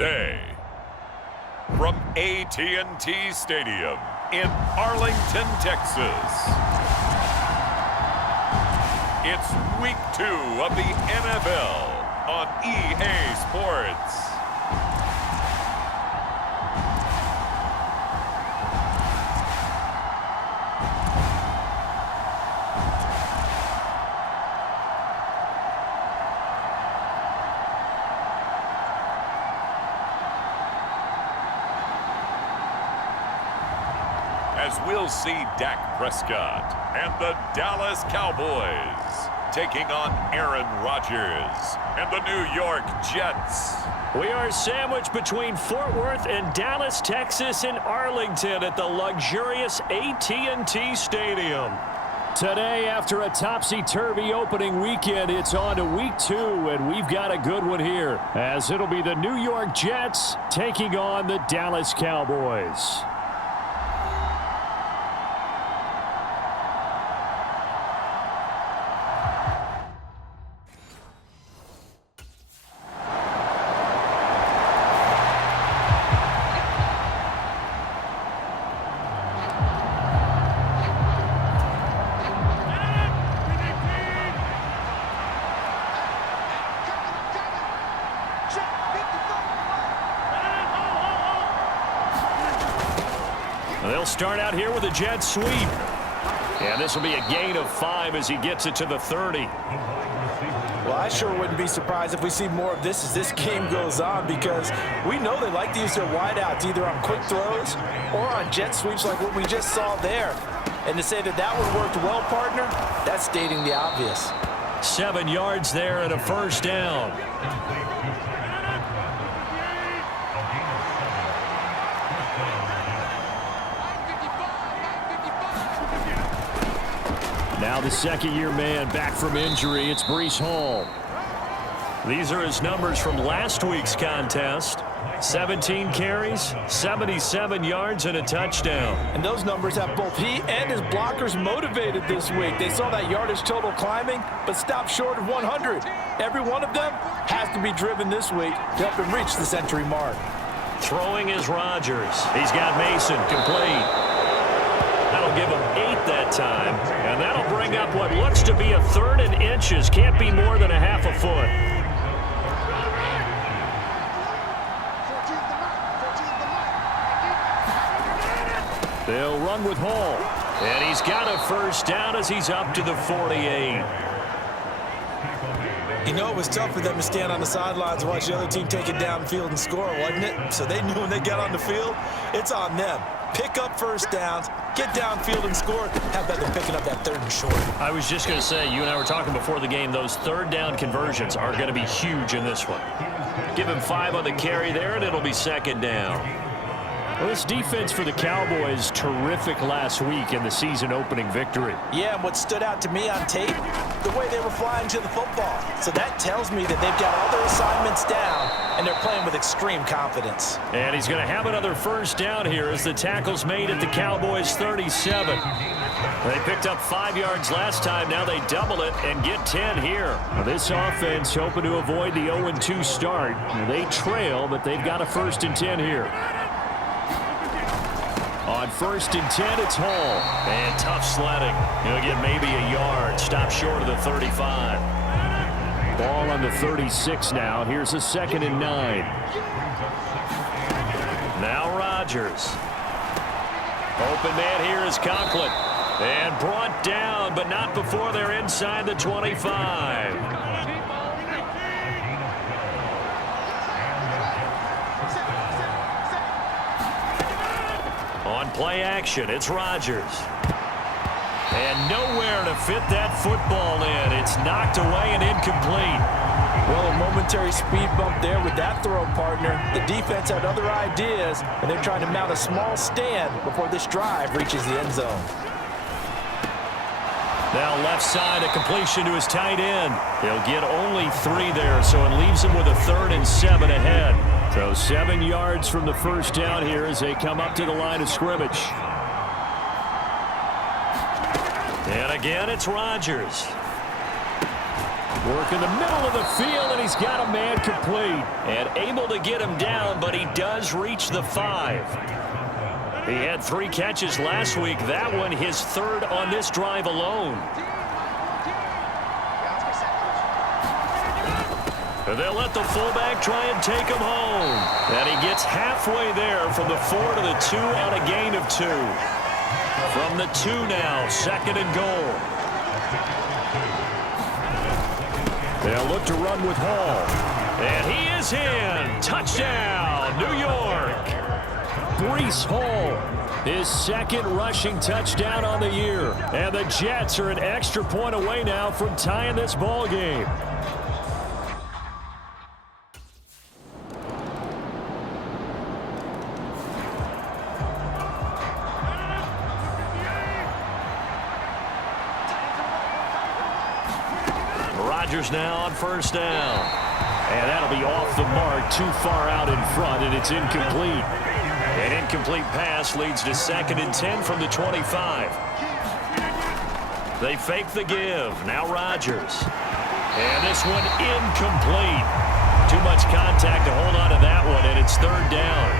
today. From AT&T Stadium in Arlington, Texas, it's Week 2 of the NFL on EA Sports. As we'll see Dak Prescott and the Dallas Cowboys taking on Aaron Rodgers and the New York Jets. We are sandwiched between Fort Worth and Dallas, Texas, and Arlington at the luxurious AT&T Stadium. Today, after a topsy-turvy opening weekend, it's on to Week 2, and we've got a good one here, as it'll be the New York Jets taking on the Dallas Cowboys. They'll start out here with a jet sweep. And this will be a gain of 5 as he gets it to the 30. Well, I sure wouldn't be surprised if we see more of this as this game goes on, because we know they like to use their wideouts either on quick throws or on jet sweeps like what we just saw there. And to say that that one worked well, partner, that's stating the obvious. 7 yards there and a first down. Now the second-year man back from injury. It's Breece Hall. These are his numbers from last week's contest. 17 carries, 77 yards, and a touchdown. And those numbers have both he and his blockers motivated this week. They saw that yardage total climbing, but stopped short of 100. Every one of them has to be driven this week to help him reach the century mark. Throwing is Rodgers. He's got Mason complete. That'll give him 8 that time, and that'll bring up what looks to be a 3rd and inches. Can't be more than a half a foot. They'll run with Hall, and he's got a first down as he's up to the 48. You know, it was tough for them to stand on the sidelines and watch the other team take it downfield and score, wasn't it? So they knew when they got on the field, it's on them. Pick up first downs, get downfield and score. How about them picking up that 3rd and short? I was just going to say, you and I were talking before the game, those 3rd down conversions are going to be huge in this one. Give him 5 on the carry there, and it'll be 2nd down. Well, this defense for the Cowboys, terrific last week in the season-opening victory. Yeah, and what stood out to me on tape, the way they were flying to the football. So that tells me that they've got all their assignments down, and they're playing with extreme confidence. And he's going to have another first down here as the tackle's made at the Cowboys' 37. They picked up 5 yards last time. Now they double it and get 10 here. Now this offense hoping to avoid the 0-2 start. They trail, but they've got a 1st and 10 here. On 1st and 10, it's Hall. And tough sledding. He'll get maybe a yard. Stop short of the 35. Ball on the 36 now. Here's a 2nd and 9. Now Rodgers. Open man here is Conklin. And brought down, but not before they're inside the 25. On play action, it's Rodgers. And nowhere to fit that football in. It's knocked away and incomplete. Well, a momentary speed bump there with that throw, partner. The defense had other ideas, and they're trying to mount a small stand before this drive reaches the end zone. Now left side, a completion to his tight end. He'll get only 3 there, so it leaves him with a 3rd and 7 ahead. So 7 yards from the first down here as they come up to the line of scrimmage. And again, it's Rodgers. Work in the middle of the field, and he's got a man complete. And able to get him down, but he does reach the 5. He had 3 catches last week. That one his 3rd on this drive alone. And they'll let the fullback try and take him home. And he gets halfway there from the 4 to the 2 on a gain of 2. From the 2 now, 2nd and goal. They'll look to run with Hall. And he is in. Touchdown, New York. Breece Hall, his 2nd rushing touchdown on the year. And the Jets are an extra point away now from tying this ball game. Rodgers now on 1st down. And that'll be off the mark, too far out in front, and it's incomplete. An incomplete pass leads to 2nd and 10 from the 25. They fake the give. Now Rodgers. And this one incomplete. Too much contact to hold on to that one, and it's 3rd down.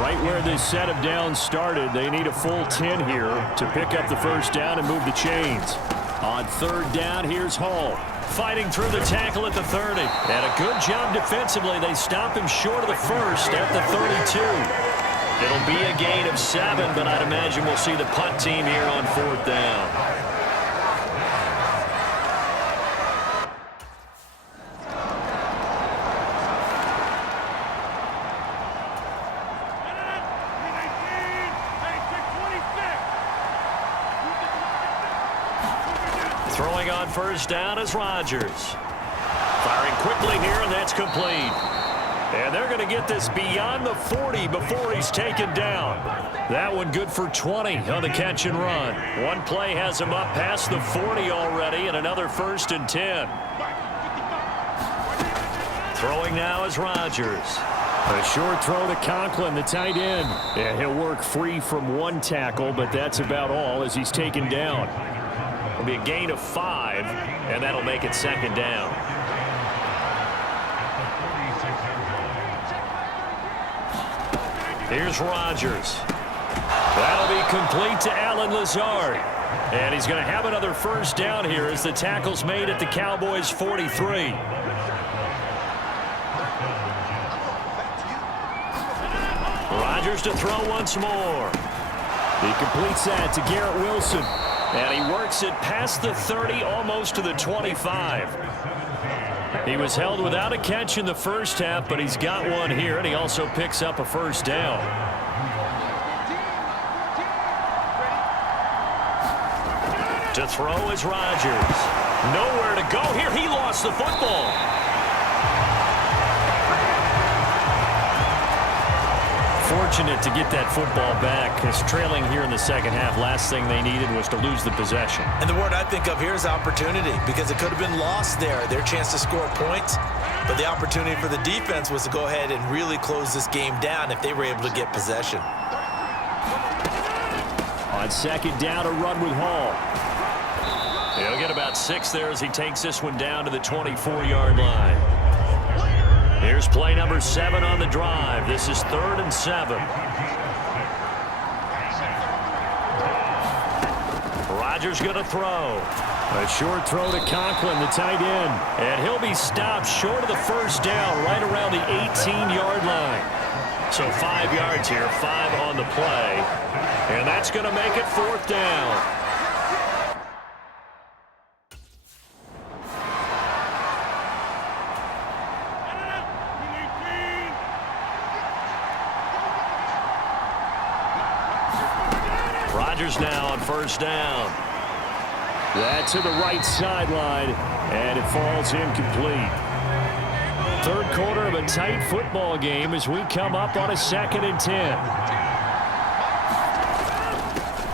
Right where this set of downs started, they need a full 10 here to pick up the 1st down and move the chains. On 3rd down, here's Hall. Fighting through the tackle at the 30. And a good job defensively. They stop him short of the 1st at the 32. It'll be a gain of 7, but I'd imagine we'll see the punt team here on 4th down. Throwing on 1st down is Rodgers. Firing quickly here, and that's complete. And they're going to get this beyond the 40 before he's taken down. That one good for 20 on the catch and run. One play has him up past the 40 already, and another 1st and 10. Throwing now is Rodgers. A short throw to Conklin, the tight end. And he'll work free from 1 tackle, but that's about all as he's taken down. It'll be a gain of 5, and that'll make it 2nd down. Here's Rodgers. That'll be complete to Allen Lazard. And he's going to have another 1st down here as the tackle's made at the Cowboys 43. Rodgers to throw once more. He completes that to Garrett Wilson. And he works it past the 30, almost to the 25. He was held without a catch in the 1st half, but he's got one here, and he also picks up a 1st down. To throw is Rodgers. Nowhere to go here. He lost the football. Fortunate to get that football back, as trailing here in the 2nd half. Last thing they needed was to lose the possession. And the word I think of here is opportunity, because it could have been lost there, their chance to score points. But the opportunity for the defense was to go ahead and really close this game down if they were able to get possession. On 2nd down, a run with Hall. He'll get about 6 there as he takes this one down to the 24-yard line. Here's play number 7 on the drive. This is 3rd and 7. Rodgers going to throw. A short throw to Conklin, the tight end. And he'll be stopped short of the 1st down, right around the 18-yard line. So 5 yards here, 5 on the play. And that's going to make it 4th down. Rodgers now on 1st down. That's to the right sideline, and it falls incomplete. 3rd quarter of a tight football game as we come up on a 2nd and 10.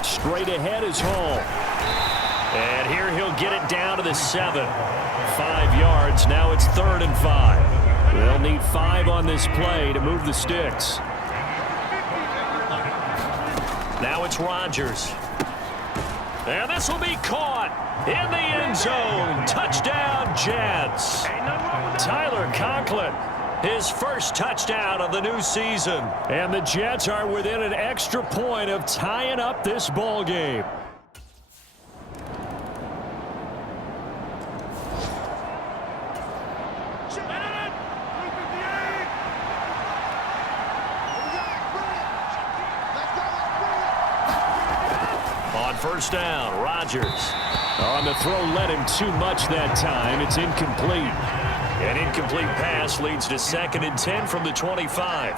Straight ahead is Hall. And here he'll get it down to the 7. 5 yards. Now it's 3rd and 5. They'll need 5 on this play to move the sticks. Now it's Rodgers. And this will be caught in the end zone. Touchdown, Jets. Tyler Conklin, his first touchdown of the new season. And the Jets are within an extra point of tying up this ball game. On first down, Rodgers. On the throw, led him too much that time. It's incomplete. An incomplete pass leads to 2nd and 10 from the 25.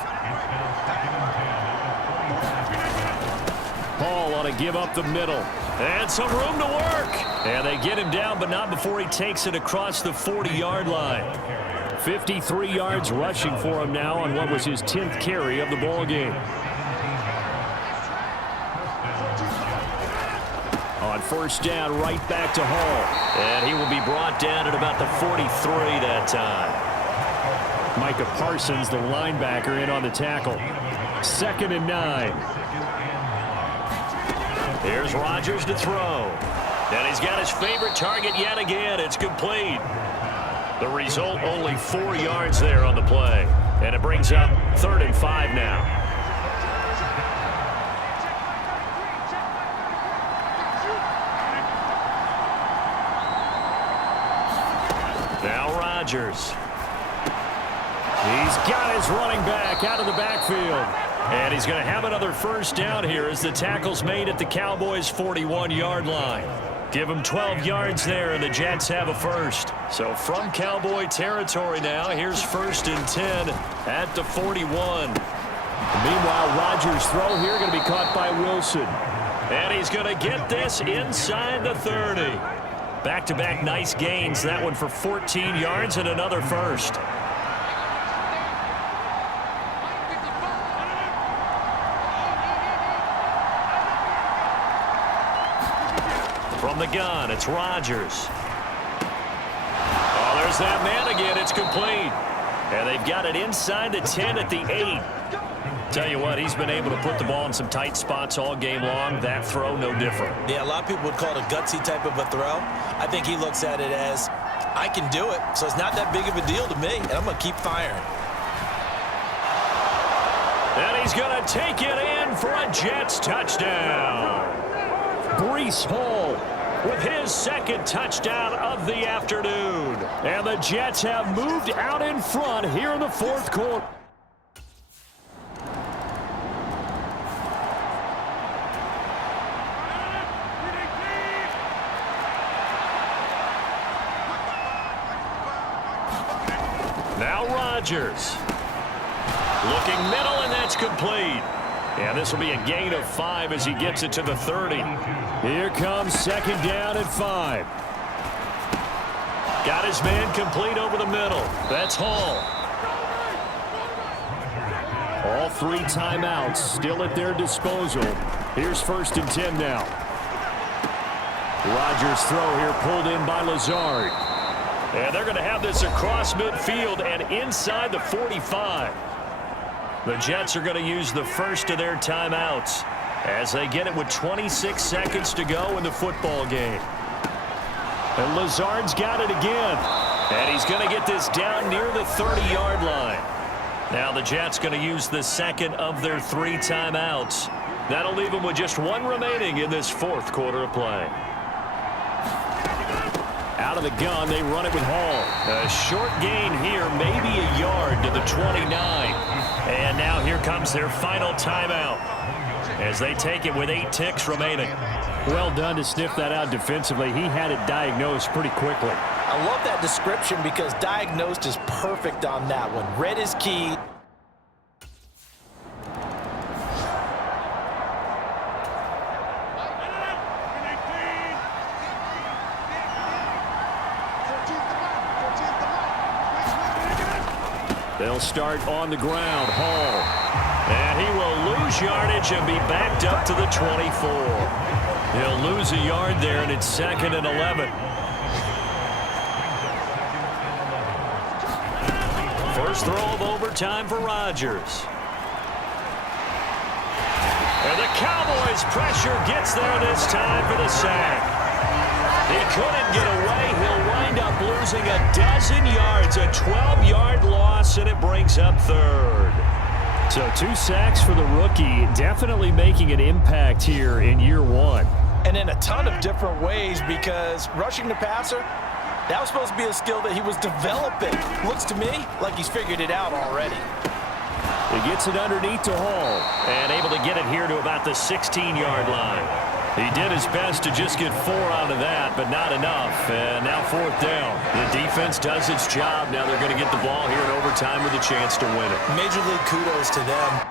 Hall ought to give up the middle. And some room to work. And they get him down, but not before he takes it across the 40-yard line. 53 yards rushing for him now on what was his 10th carry of the ball game. On first down, right back to Hall. And he will be brought down at about the 43 that time. Micah Parsons, the linebacker, in on the tackle. 2nd and 9. Here's Rodgers to throw. And he's got his favorite target yet again. It's complete. The result, only 4 yards there on the play. And it brings up 3rd and 5 now. Now Rodgers. He's got his running back out of the backfield. And he's going to have another first down here as the tackle's made at the Cowboys' 41-yard line. Give him 12 yards there, and the Jets have a first. So from Cowboy territory now, here's 1st and 10 at the 41. Meanwhile, Rodgers' throw here going to be caught by Wilson. And he's going to get this inside the 30. Back-to-back nice gains. That one for 14 yards and another first. From the gun, it's Rodgers. Oh, there's that man again. It's complete. And they've got it inside the 10 at the 8. Tell you what, he's been able to put the ball in some tight spots all game long. That throw, no different. Yeah, a lot of people would call it a gutsy type of a throw. I think he looks at it as, I can do it, so it's not that big of a deal to me, and I'm going to keep firing. And he's going to take it in for a Jets touchdown. Breece Hall with his 2nd touchdown of the afternoon. And the Jets have moved out in front here in the 4th quarter. Now Rodgers. Looking middle, and that's complete. And this will be a gain of 5 as he gets it to the 30. Here comes 2nd down and 5. Got his man complete over the middle. That's Hall. All 3 timeouts still at their disposal. Here's 1st and 10 now. Rodgers' throw here pulled in by Lazard. And they're going to have this across midfield and inside the 45. The Jets are going to use the first of their timeouts as they get it with 26 seconds to go in the football game. And Lazard's got it again. And he's going to get this down near the 30-yard line. Now the Jets going to use the 2nd of their 3 timeouts. That'll leave them with just 1 remaining in this 4th quarter of play. Out of the gun, they run it with Hall. A short gain here, maybe a yard to the 29. And now here comes their final timeout as they take it with 8 ticks remaining. Well done to sniff that out defensively. He had it diagnosed pretty quickly. I love that description because diagnosed is perfect on that one. Read is key. They'll start on the ground. Hall. And he will lose yardage and be backed up to the 24. He'll lose a yard there, and it's 2nd and 11. First throw of overtime for Rodgers. And the Cowboys' pressure gets there this time for the sack. He couldn't get away. He'll wind up losing a dozen yards, a 12-yard loss, and it brings up third. So 2 sacks for the rookie, definitely making an impact here in year one. And in a ton of different ways, because rushing the passer, that was supposed to be a skill that he was developing. Looks to me like he's figured it out already. He gets it underneath to Hall and able to get it here to about the 16-yard line. He did his best to just get 4 out of that, but not enough. And now 4th down. The defense does its job. Now they're going to get the ball here in overtime with a chance to win it. Major league kudos to them.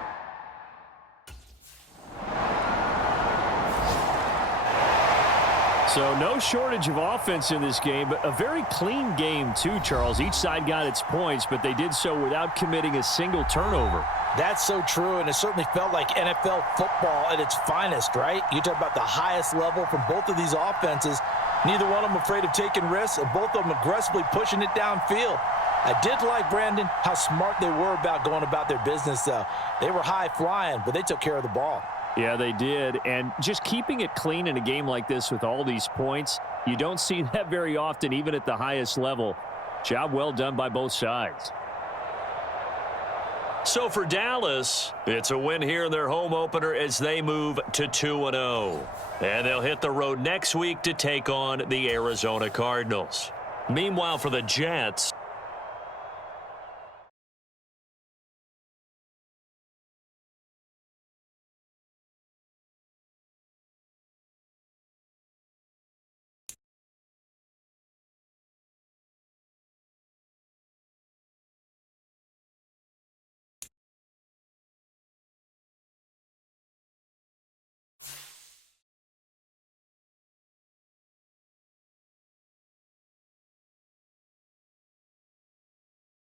So no shortage of offense in this game, but a very clean game too, Charles. Each side got its points, but they did so without committing a single turnover. That's so true, and it certainly felt like NFL football at its finest, right? You talk about the highest level from both of these offenses. Neither one of them afraid of taking risks, and both of them aggressively pushing it downfield. I did like, Brandon, how smart they were about going about their business, though. They were high-flying, but they took care of the ball. Yeah, they did, and just keeping it clean in a game like this with all these points, you don't see that very often, even at the highest level. Job well done by both sides. So for Dallas, it's a win here in their home opener as they move to 2-0. And they'll hit the road next week to take on the Arizona Cardinals. Meanwhile, for the Jets,